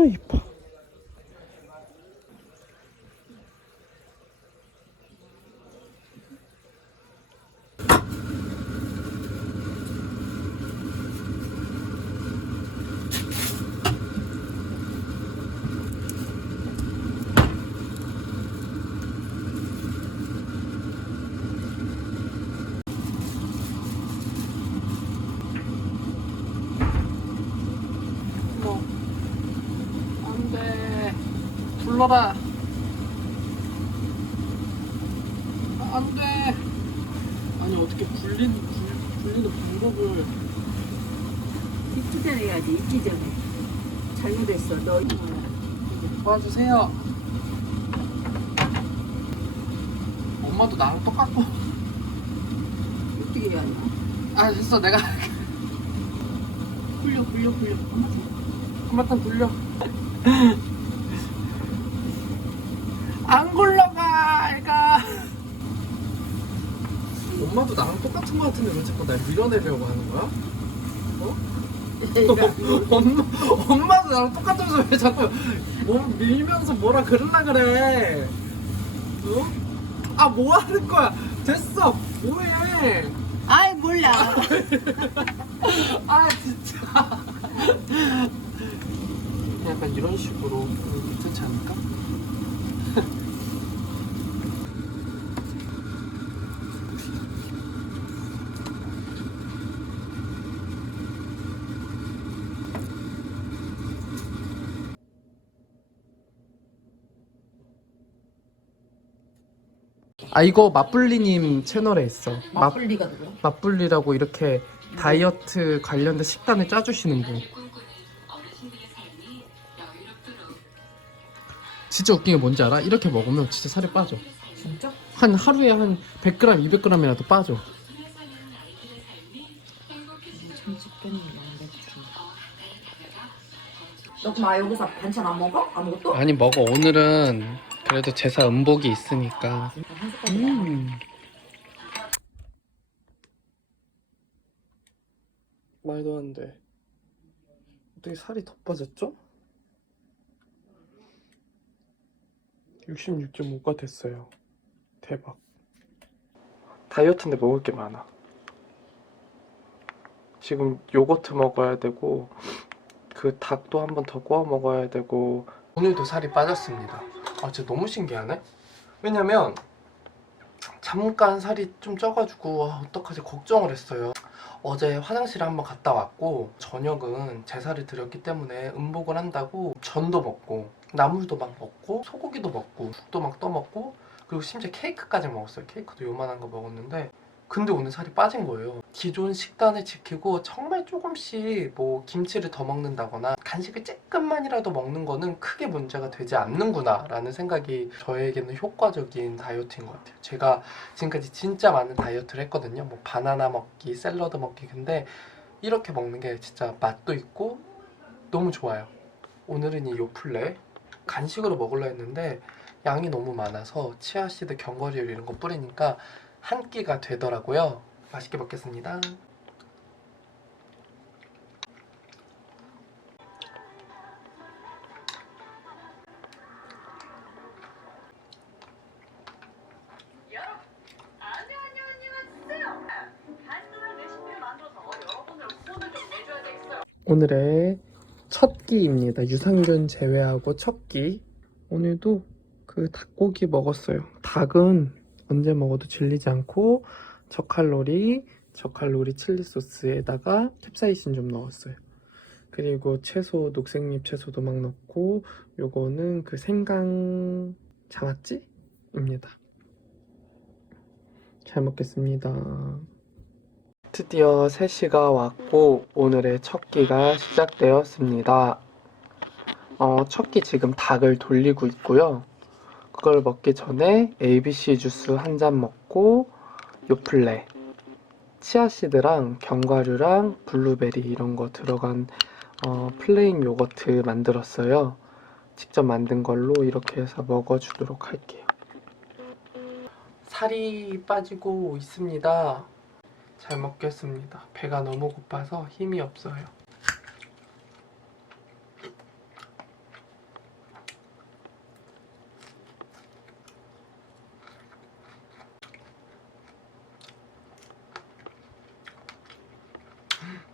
어 이뻐. 뭐 안돼 불러라. 아, 안돼. 아니 어떻게 불린 불, 불리는 방법을. 입기 전에 해야지 입기 전에. 잘못했어 너. 도와주세요. 엄마도 나랑 똑같고. 어떻게 해야 하나? 아 됐어 내가. 굴려 굴려 굴려. 엄마 줘. 한바탕 돌려 안 굴러가 애가 엄마도 나랑 똑같은 거 같은데 왜 자꾸 날 밀어내려고 하는 거야? 어? 엄마, 엄마도 나랑 똑같으면서 왜 자꾸 몸 밀면서 뭐라 그러려 그래 어? 아 뭐 하는 거야 됐어 뭐해 아이 몰라 아 진짜 약간 이런 식으로 괜찮지 않을까? 아 이거 맞불리님 채널에 있어 맞, 막불리가 누구야? 맞불리라고 이렇게 다이어트 관련된 식단을 짜주시는 분. 진짜 웃긴 게 뭔지 알아? 이렇게 먹으면 진짜 살이 빠져. 진짜? 한 하루에 한 100g, 200g이라도 빠져. 양배추 너 그럼 아 여기서 반찬 안 먹어? 아무것도? 아니 먹어. 오늘은 그래도 제사 음복이 있으니까. 음. 말도 안 돼. 어떻게 살이 더 빠졌죠? 66.5가 됐어요. 대박. 다이어트인데 먹을 게 많아. 지금 요거트 먹어야 되고 그 닭도 한 번 더 구워 먹어야 되고 오늘도 살이 빠졌습니다. 아 진짜 너무 신기하네. 왜냐면 잠깐 살이 좀 쪄가지고 아, 어떡하지 걱정을 했어요. 어제 화장실에 한번 갔다 왔고 저녁은 제사를 드렸기 때문에 음복을 한다고 전도 먹고 나물도 막 먹고 소고기도 먹고 죽도 막 떠먹고 그리고 심지어 케이크까지 먹었어요. 케이크도 요만한 거 먹었는데 근데 오늘 살이 빠진 거예요. 기존 식단을 지키고 정말 조금씩 뭐 김치를 더 먹는다거나 간식을 조금만이라도 먹는 거는 크게 문제가 되지 않는구나 라는 생각이 저에게는 효과적인 다이어트인 것 같아요. 제가 지금까지 진짜 많은 다이어트를 했거든요. 뭐 바나나 먹기, 샐러드 먹기. 근데 이렇게 먹는 게 진짜 맛도 있고 너무 좋아요. 오늘은 이 요플레 간식으로 먹으려 했는데 양이 너무 많아서 치아씨드 견과류 이런 거 뿌리니까 한 끼가 되더라고요. 맛있게 먹겠습니다. 오늘의 첫 끼입니다. 유산균 제외하고 첫 끼. 오늘도 그 닭고기 먹었어요. 닭은 언제 먹어도 질리지 않고 저칼로리, 저칼로리 칠리 소스에다가 캡사이신 좀 넣었어요. 그리고 채소, 녹색잎 채소도 막 넣고 요거는 그 생강 장아찌입니다. 잘 먹겠습니다. 드디어 3시가 왔고 오늘의 첫 끼가 시작되었습니다. 어, 첫 끼 지금 닭을 돌리고 있고요. 그걸 먹기 전에 ABC 주스 한 잔 먹고 요플레, 치아씨드랑 견과류랑 블루베리 이런 거 들어간 어, 플레인 요거트 만들었어요. 직접 만든 걸로 이렇게 해서 먹어주도록 할게요. 살이 빠지고 있습니다. 잘 먹겠습니다. 배가 너무 고파서 힘이 없어요.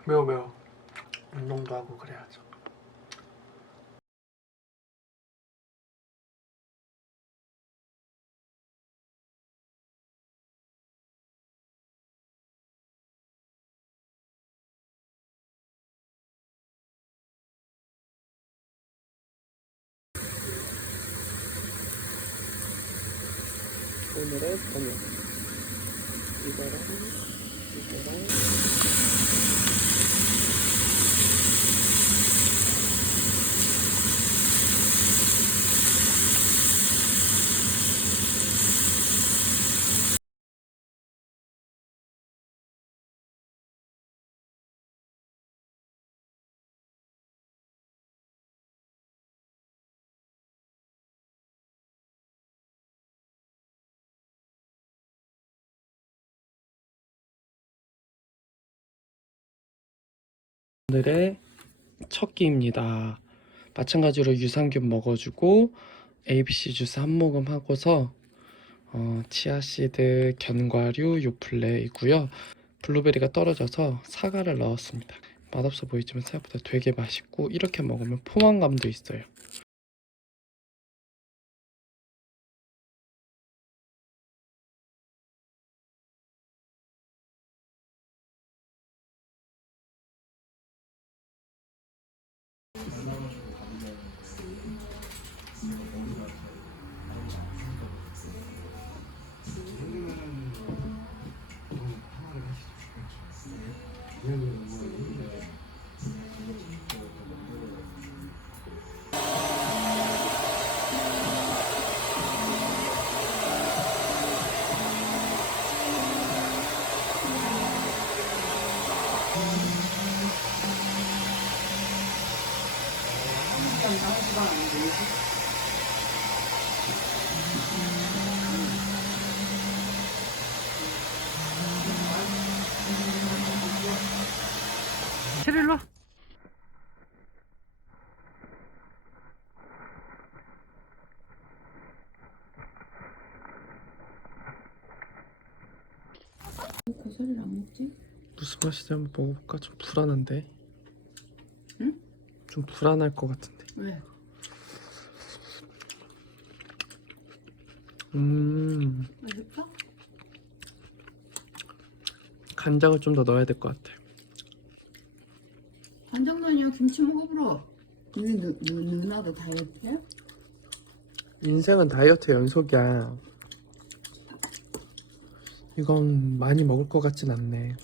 매워 매워. 운동도 하고 그래야죠. 오늘의 저녁 이거랑 이거랑 오늘의 첫 끼입니다. 마찬가지로 유산균 먹어주고 ABC 주스 한 모금 하고서 어, 치아씨드, 견과류, 요플레이고요. 블루베리가 떨어져서 사과를 넣었습니다. 맛없어 보이지만 생각보다 되게 맛있고 이렇게 먹으면 포만감도 있어요. 체릴로 안 먹지? 무슨 맛인지 한번 먹어볼까? 좀 불안한데. 응? 좀 불안할 것 같은데. 왜? 음, 맛있어? 간장을 좀 더 넣어야 될 것 같아. 간장만이야 김치 먹어보라 왜 누, 누, 누나도 다이어트해? 인생은 다이어트 연속이야. 이건 많이 먹을 것 같진 않네.